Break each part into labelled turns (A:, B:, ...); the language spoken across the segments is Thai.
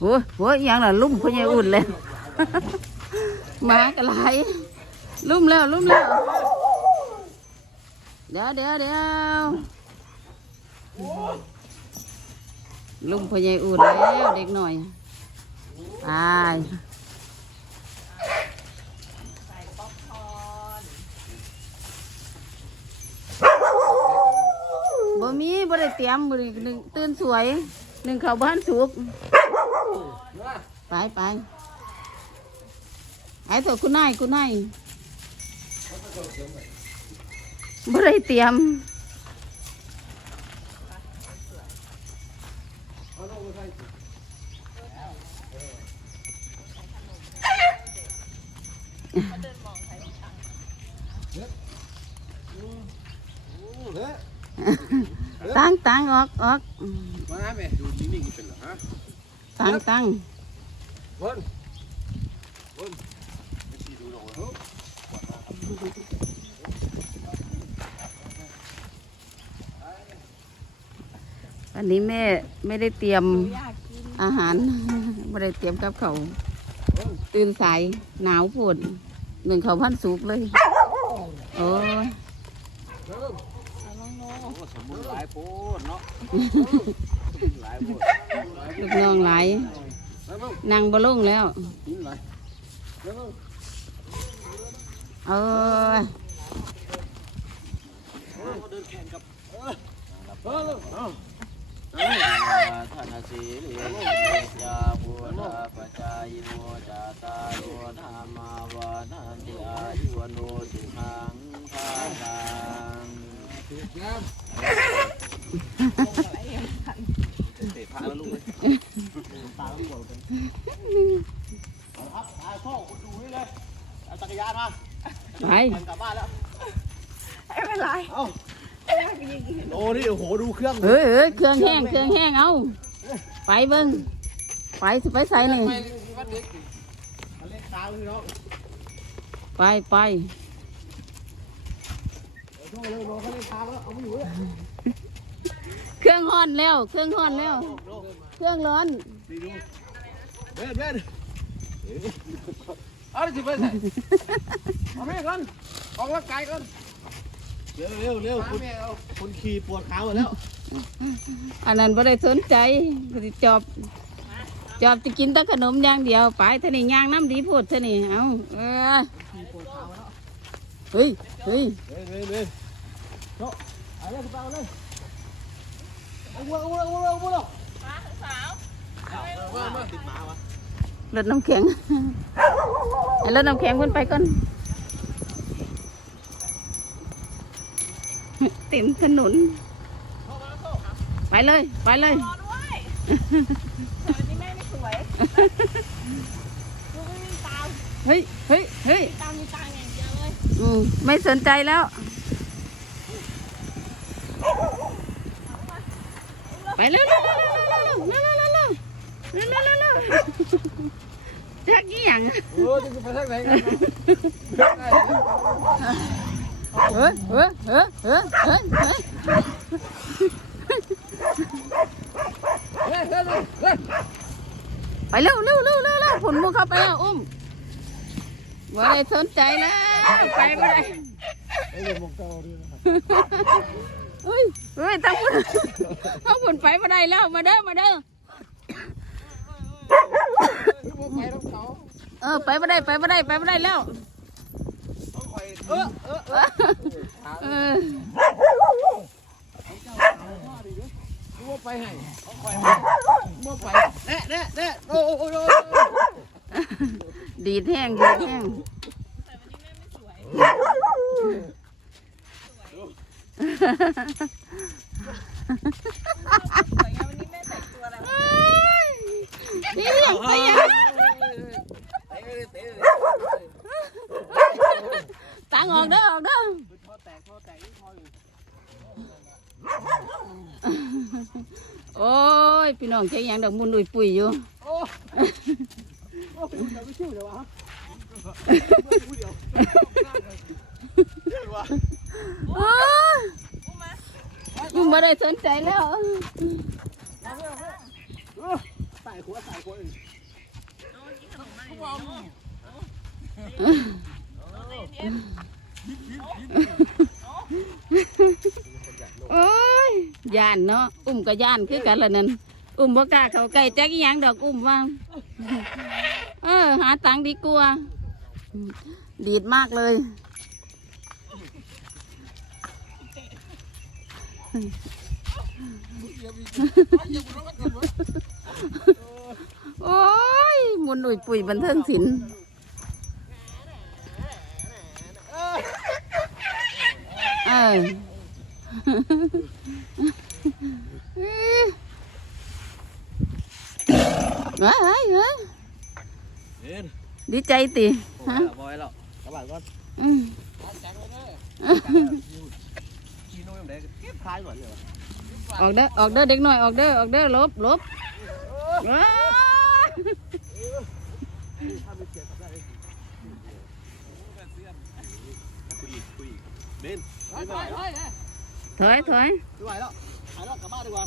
A: โอ้ยโอ้ยอิหยังล่ะลุ่มพญอุ่นเลยมากระไรลุ่มแล้วลุ่มแล้วเดี๋ยวเดี๋ยวเดี๋ยวลุ่มพญอุ่นแล้วเด็กหน่อยไปบ่มีบ่ได้เตรียมบ่ได้หนึ่งตื่นสวย หนึ่งข้าวบ้านสุกไปไปไอ้ตัวคุณนายคุณนายบ่ได้เตรียมตั้งตั้งออกออก
B: มาแม่ดูนิ่งๆเป็นเหรอฮะ
A: ตั้งตั้ง
B: เบิ้ลเบิ้ลไม่ชี้ดูหรอกเหรอ
A: วันนี้แม่ไม่ได้เตรียมอาหาร ไม่ได้เตรียมกับเขาวตื่นสายหนาวปวดหนึ่งเขาวพันสุกเลย โอ้ย
B: โอ้ส มุนหลายโพดเนาะสมุนหลายโพด
A: ลูกน้องหลาย
B: แล้วมึง
A: นั่งบ่ลงแล้ว
B: กินหลายแล้วมึง
A: เออ
B: เดินแข่งกับเออเออเออ
C: ธนสีลิยาพุทธปัจจายโนจาตารโยธรรมาวาทันติอายุวโนสุขังภาลัง
B: เตะพาแล้วลูกเลยตาลูกกันครับตาพ่อคุณดูนี่เลยเอาจักรยานมา
A: ไป
B: กลับบ้านแล้ว
D: ไม่เป็นไร
B: เอ้าโอ้นี่โอ้โหดูเครื่อง
A: เฮ้ยเฮ้ยเครื่องแห้งเครื่องแห้งเอาไปเบิ้งไปสิไปใส่เลย
B: วัดเด็กมันเล็กตาเลยเนาะ
A: ไปไป
B: โทษเลยน้องเขาเล็กตาแล้วเอาไม่อยู่เลย
A: เครื่องฮ้อนแล้ว เครื่องฮ้อนแล้ว เครื่องร้อน
B: ดีดูเบ็ดเบ็ดเอาดิสิไปใส่เอาแม่ก่อนออกกำลังกายก่อนเร็วเร็วเร็วคุณคุณขี่ปวดขาหมดแล้ว
A: อันนั้นไม่ได้สนใจสิจอบจอบจะกินแต่ขนมอย่างเดียว ไปเท่านี้ย่างน้ำดีพูดเท่านี้เอาเออเฮ้ยเฮ้ย
B: เร็วเร็วเร็วโถ่เอาเลยคุณป้าเอาเลยเอาวัวเอาวัวเอาวัวเอาวัวมามาติดหมาวะ
A: รถน้ำแข็งให้รถน้ำแข็งคนไปก่อนเต็มถนน ไปเลย ไปเลย
D: วันนี้แม่ไม่สวยลูกไม่มีตา
A: เฮ้ยเฮ้ยเฮ้ย
D: ตามมีตาอย่างเดียวเลย
A: อืม ไม่สนใจแล้ว ไปเร็วเร็วเร็วเร็วเร็วเร็วเร็วเร็วเร็วเร็วเร็วจักยี่หยัง
B: โอ้จะไปทางไหนกัน
A: เฮ้ยเฮ้ยเฮ้ยเฮ้ยเฮ้ยเฮ้ย
B: เฮ้ยเฮ้ยเฮ้ย
A: ไปเร็วเร็วเร็วเร็วเร็วผลมูเข้าไปแล้วอุ้มว่าได้สนใจแล้วไปไม่ได้
B: ไอ้เรื่องมองเก่าดีนะครับ
A: เฮ้ยเฮ้ยทั้งคนทั้งคนไปม่ได้แล้วมาเด้อมาเด้อ
B: เอ
A: อไปม่ได้ไปม่ได้ไปม่ได้แล้ว
B: เออเออ
A: เออ
B: มองไปให้ต้องคอยมองไปแน่แน่แน่โอ้โอ้โอ้โอ้
A: ดีแห้งดีแห้ง
D: นี่หลังไปอ่ะตางออกเด้อออ
A: กเด้อพอแตกพอแตกพออยู่โอ้ย พี่น้องเจ๊ยังดักมุนดุยปุ๋ยอยู่
B: โอ้ยไม่ชื่อเดี๋ยวฮะเดี๋ยววะ
A: ย
D: อุ้มมา
A: มึงไม่ได้สนใจแล้ว
B: เออายขวาสายขวาอื่น
D: โอ้กินขนมมาเลยเนาะโอ้เดี๋ยว
A: โอ้ยย่านเนาะ อุ้มก็ย่านคือกันละนั่น อุ้มบ่กล้าเขาใกล้จักยังดอกอุ้มว่าง เออ หาตังค์ดีกว่า ดีดมากเลย โอ้ยมุนอุยปุ๋ยบันเทิงศิลป์เออเฮ้ยเฮ้ยเฮ้ย
B: เอ็น
A: ดีใจติฮะ
B: บอยแล้วกระบาดก่อน
A: อืม
B: ขี่น้ยยังไงเก็บพายก่อนเลยวะ
A: ออกเด้อออกเด้อเด็กหน่อยออกเด้อออกเด้อลบลบว้า
B: คุยอีกคุยอีกเบน
A: ถอยถอย
B: ไม่ไหวแล้วหายแล้วกลับบ้านดีกว่า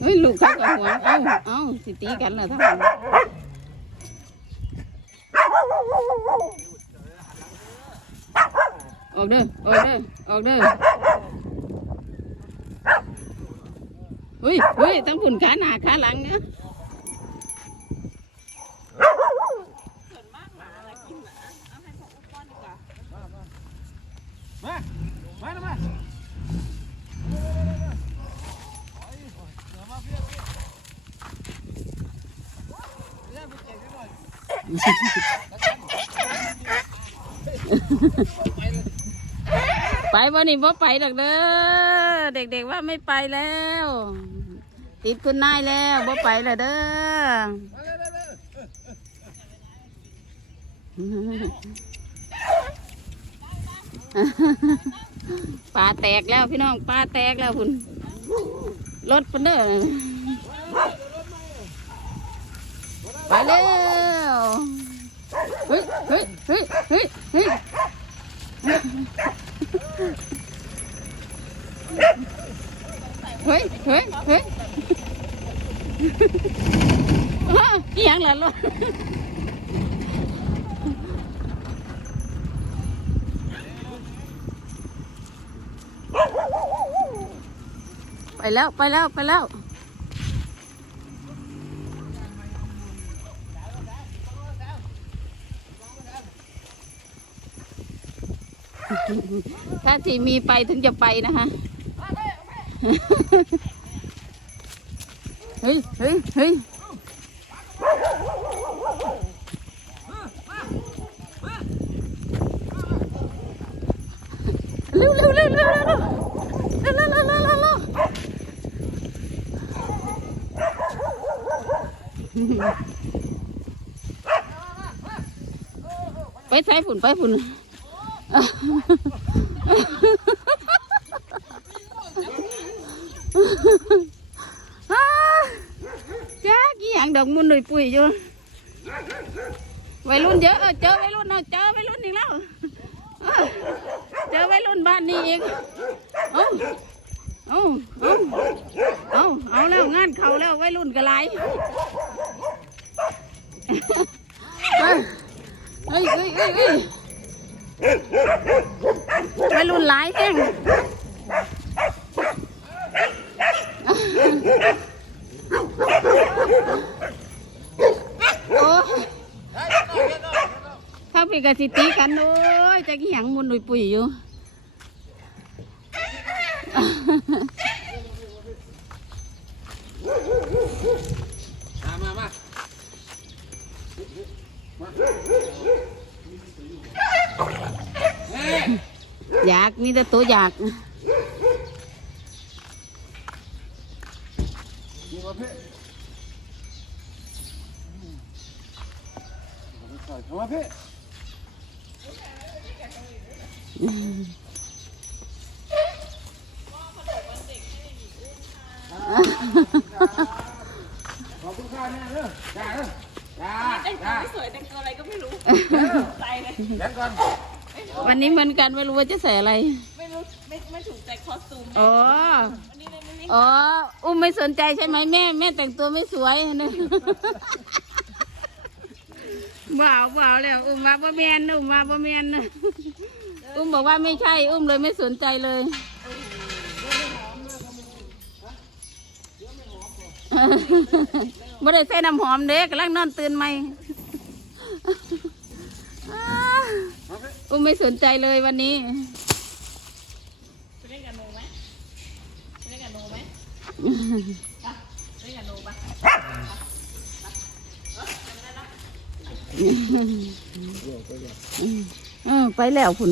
A: เฮ้ยลูกทักกับหัวเอ้าเอ้าสิตีกันเหรอทั้งนั้ ออกเด้อออกเด้อเฮ้ยเฮ้ยตั้งผุนขาหน้าขาหลัง
D: เนี่ยมามา
B: มาไป
A: ไปบ่นี่บ่ไปดอกเด้อเด็กๆว่าไม่ไปแล้ว ติดคุณนายแล้วบ่ไปแล้วเด้อปลาแตกแล้วพี่น้องปลาแตกแล้วคุณรถเพิ่นเด้อไปเร็วเฮ้ยเฮ้ยเฮ้ยเฮ้ยเฮ้ย เฮ้ยเฮ้ยเฮ้ยอีหยังล่ะลูกไปแล้ว ไปแล้ว ไปแล้ว ถ้าที่มีไปถึงจะไปนะคะเฮ้ยเฮ้ยเฮ้ยเร็วเร็วเร็วเร็วเร็วเร็วเร็วเร็วเร็วเร็วเร็วเร็วไปใส่ฝุ่นไปฝุ่นอ้า จ้ากี่อย่างดอกมุนหนุ่ยปุ๋ยอยู่วัยรุ่นเยอะเออเจอวัยรุ่นเอาเจอวัยรุ่นอีกแล้วเออเจอวัยรุ่นบ้านนี้อีกเอาเอาเอาเอาเอาแล้วงานเขาแล้ววัยรุ่นกระไรเฮ้ยเฮ้ยเฮ้ย ไม่รุนร้ายแห้งโอ้ถ้าพี่กะสิตีกันโอ้ยจะกี่หยังมุนดุยปุ๋ยอยู่
B: มามามา
A: อยากมีแต่ตัวอยาก
B: ดูมาเพ่ทำมาเพ่ขอบคุณค่าแน่เด้อจ้าเด้อจ้า
D: แต่งตัว
B: จ้า
D: ไม่สวยแต่งตัวอะไรก็ไม่รู้ ใจเลย
B: แบงก่อน
D: ไม่ส
A: วันนี้เหมือนกันไม่รู้ว่าจะใส่อะไร
D: ไม่รู้ไม่ไม่ถูกใจคอสตูม
A: อ๋อ
D: วันนี้เลยไม่ได้
A: อ๋อ อุ้มไม่สนใจใช่ไหมแม่ แม่แต่งตัวไม่สวยนะบ่าวบ่าวแล้วอุ้มมาบ่แมนอุ้มมาบ่แมนนะอุ้มบอกว่าไม่ใช่ อุ้มเลยไม่สนใจเลยบ่ได้ใส่น้ำหอมเด็กกำลังนอนตื่นใหม่ อุ้มไม่สนใจเลยวันนี้
D: ไปเล่นกับโนไหมไปเล่นกับโนไหมไปเล่นกับโนปะ
A: เออไปแล้วคุณ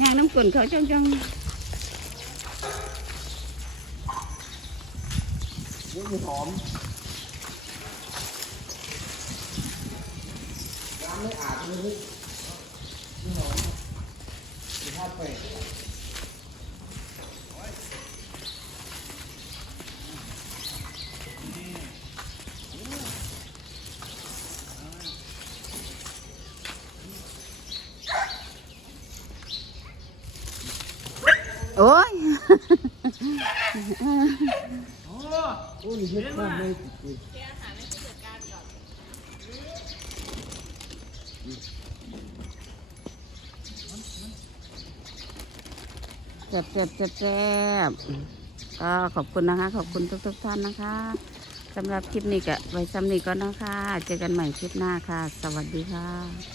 A: ย่างน้ำกลนเขาจังจัง
B: หอม
A: โอ้ย
B: โอ้ยเยอะมากเลย
A: จ็บแซ่บแซ่บแซ่บก็ขอบคุณนะคะ ขอบคุณทุกทุกท่านนะคะสำหรับคลิปนี้ก็ไว้ซ้ำนี้ก็นะคะ เจอกันใหม่คลิปหน้าค่ะ สวัสดีค่ะ